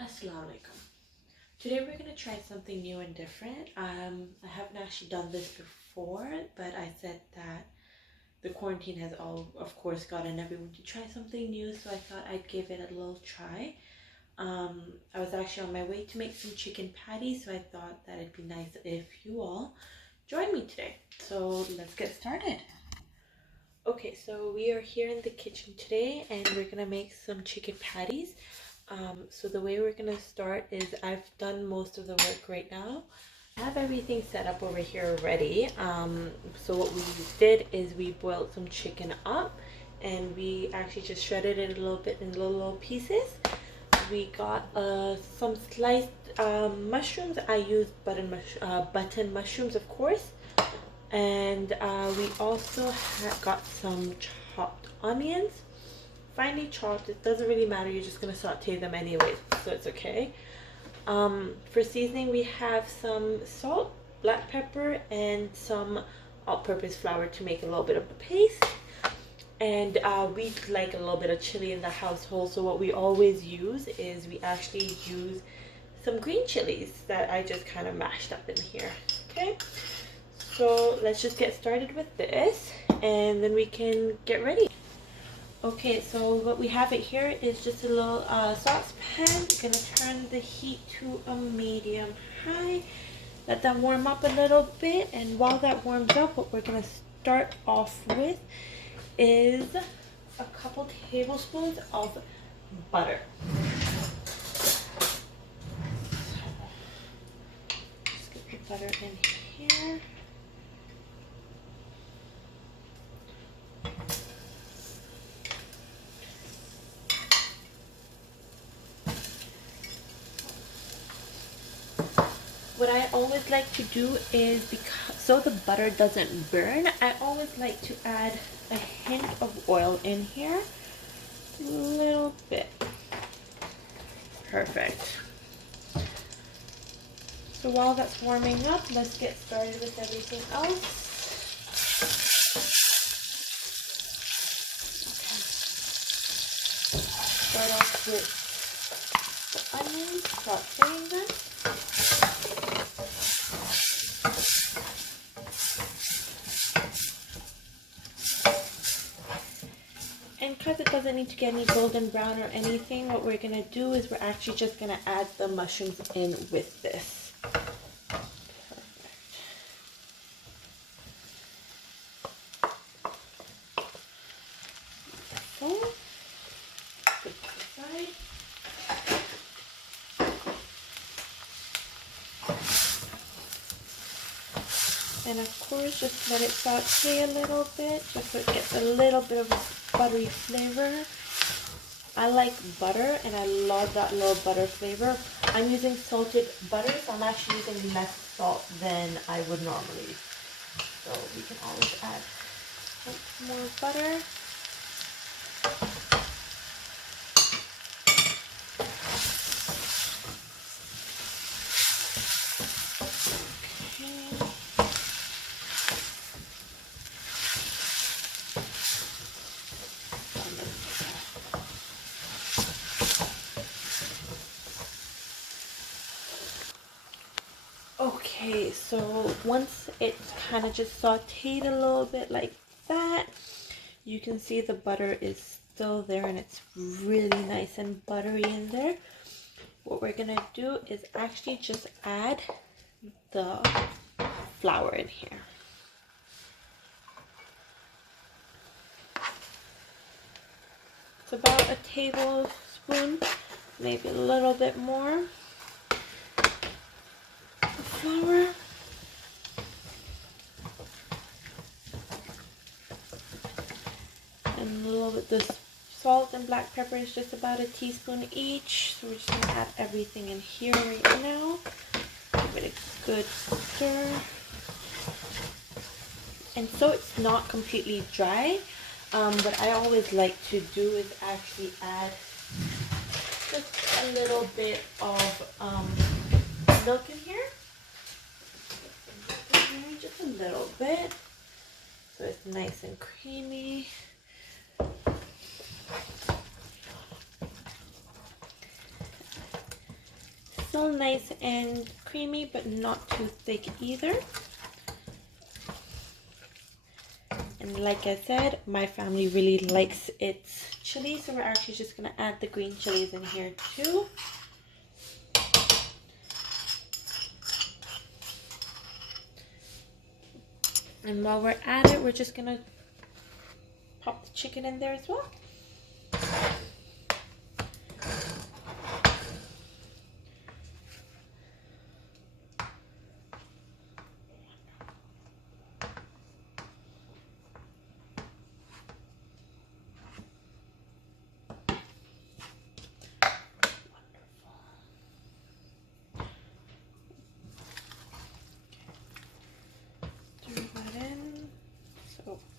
Assalamu alaikum. Today we're gonna try something new and different. I haven't actually done this before, but I said that the quarantine has of course, gotten everyone to try something new, so I thought I'd give it a little try. I was actually on my way to make some chicken patties, so I thought that it'd be nice if you all join me today. So let's get started. Okay, so we are here in the kitchen today and we're gonna make some chicken patties. So the way we're gonna start is I've done most of the work right now. I have everything set up over here already. So what we did is we boiled some chicken up and we actually just shredded it a little bit in little pieces. We got some sliced mushrooms. I used button mushrooms, of course. And we also got some chopped onions, finely chopped. It doesn't really matter, you're just gonna saute them anyway, so it's okay. For seasoning, we have some salt, black pepper, and some all-purpose flour to make a little bit of a paste. And we like a little bit of chili in the household, so what we always use is we actually use some green chilies that I just kind of mashed up in here. Okay, so let's just get started with this and then we can get ready. Okay, so what we have it here is just a little saucepan. Gonna turn the heat to a medium high. Let that warm up a little bit, and while that warms up, what we're gonna start off with is a couple tablespoons of butter. Just get your butter in here. What I always like to do is, because so the butter doesn't burn, I always like to add a hint of oil in here. A little bit. Perfect. So while that's warming up, let's get started with everything else. Okay. Start off with the onions, sauteing them. And because it doesn't need to get any golden brown or anything, what we're going to do is we're actually just going to add the mushrooms in with this. Perfect. So, put that aside. And of course, just let it saute a little bit, just so it gets a little bit of a buttery flavor. I like butter, and I love that little butter flavor. I'm using salted butter, so I'm actually using less salt than I would normally. So we can always add some more butter. Okay, so once it's kind of just sauteed a little bit like that, you can see the butter is still there and it's really nice and buttery in there. What we're gonna do is actually just add the flour in here. It's about a tablespoon, maybe a little bit more. Flour. And a little bit, the salt and black pepper is just about a teaspoon each. So we're just going to add everything in here right now. Give it a good stir. And so it's not completely dry, what I always like to do is actually add just a little bit of milk in here. Just a little bit, so it's nice and creamy. still nice and creamy, but not too thick either. And like I said, my family really likes its chili, so we're actually just gonna add the green chilies in here too. And while we're at it, we're just gonna pop the chicken in there as well.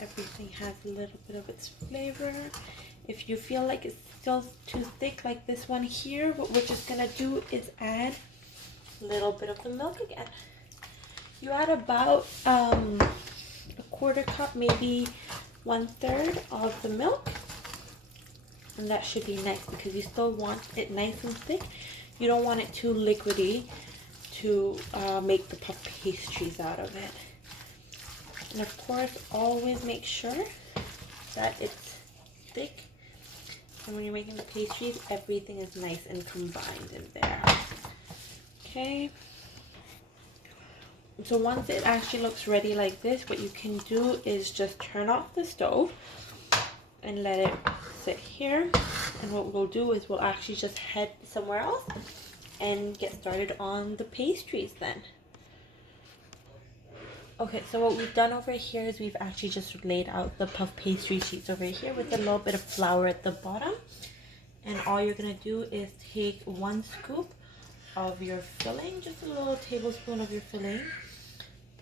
Everything has a little bit of its flavor. If you feel like it's still too thick like this one here, what we're just gonna do is add a little bit of the milk again. You add about a quarter cup, maybe 1/3 of the milk, and that should be nice because you still want it nice and thick. You don't want it too liquidy to make the puff pastries out of it. And of course, always make sure that it's thick. And when you're making the pastries, everything is nice and combined in there. Okay. So once it actually looks ready like this, what you can do is just turn off the stove and let it sit here. And what we'll do is we'll actually just head somewhere else and get started on the pastries then. Okay, so what we've done over here is we've actually just laid out the puff pastry sheets over here with a little bit of flour at the bottom. And all you're going to do is take 1 scoop of your filling, just a little tablespoon of your filling.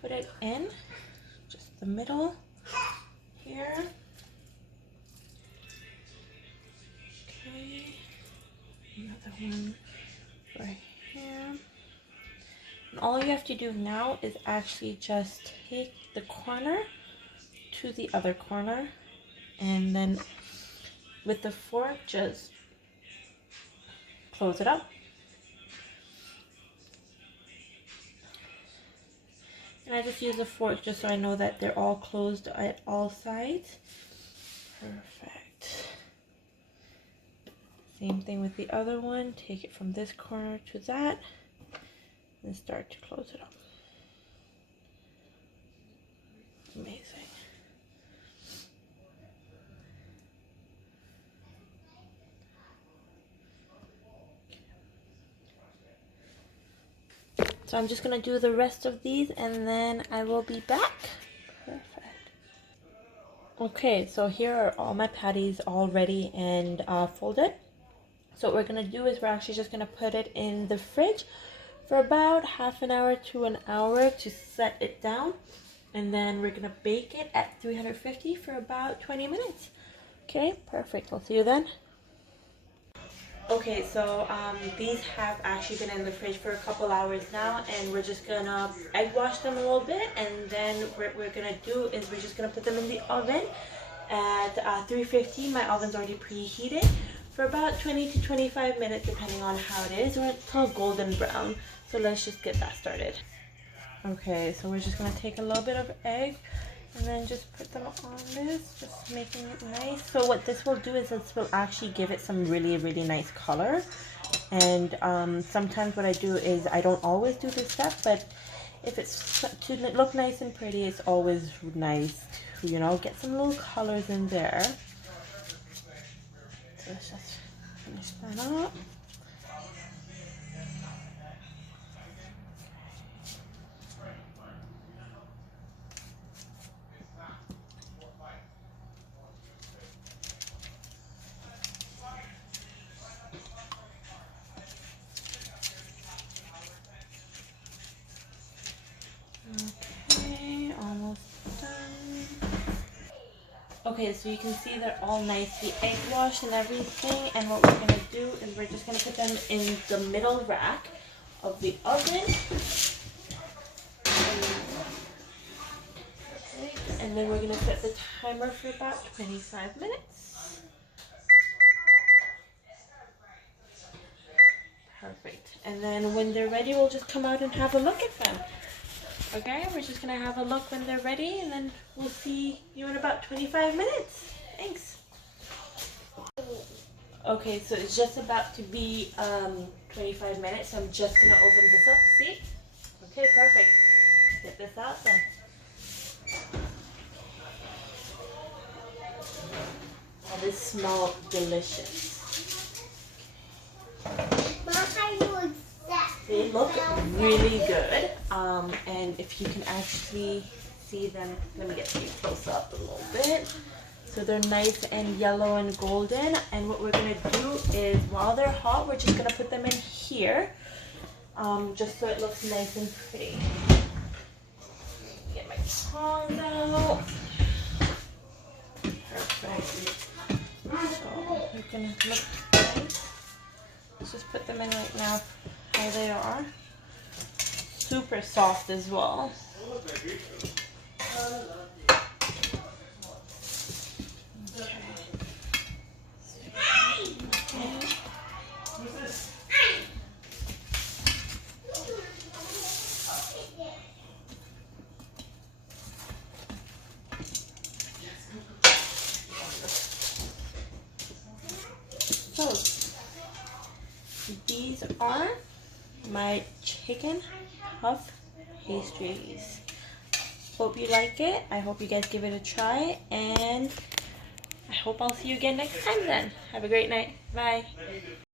Put it in, just the middle here. Okay, another one right here. And all you have to do now is actually just take the corner to the other corner, and then with the fork just close it up. And I just use a fork just so I know that they're all closed at all sides. Perfect. Same thing with the other one. Take it from this corner to that and start to close it up. Amazing. So I'm just going to do the rest of these and then I will be back. Perfect. Okay, so here are all my patties all ready and folded. So what we're going to do is we're actually just going to put it in the fridge for about half an hour to an hour to set it down. And then we're going to bake it at 350 for about 20 minutes. Okay, perfect. I'll see you then. Okay, so these have actually been in the fridge for a couple hours now, and we're just gonna egg wash them a little bit, and then what we're gonna do is we're just gonna put them in the oven at 350. My oven's already preheated for about 20 to 25 minutes depending on how it is, or until golden brown. So let's just get that started. Okay, so we're just gonna take a little bit of egg and then just put them on this, just making it nice. So what this will do is this will actually give it some really nice color. And sometimes what I do is, I don't always do this step, but if it's to look nice and pretty, it's always nice to, you know, get some little colors in there. So let's just finish that up. Okay, almost done. Okay, so you can see they're all nicely egg washed and everything, and what we're gonna do is we're just gonna put them in the middle rack of the oven. And then we're gonna set the timer for about 25 minutes. Perfect. And then when they're ready, we'll just come out and have a look at them. Okay, we're just gonna have a look when they're ready, and then we'll see you in about 25 minutes. Thanks. Okay, so it's just about to be 25 minutes. So I'm just gonna open this up. See? Okay, perfect. Get this out then. Oh, this smells delicious. They look really good. And if you can actually see them, let me get you close up a little bit. So they're nice and yellow and golden. And what we're gonna do is, while they're hot, we're just gonna put them in here, just so it looks nice and pretty. Get my tongs out. Perfect. So they're gonna look nice. Let's just put them in right now how they are. Super soft as well. So these are my chicken puff pastries. Hope you like it. I hope you guys give it a try, and I hope I'll see you again next time then. Have a great night. Bye.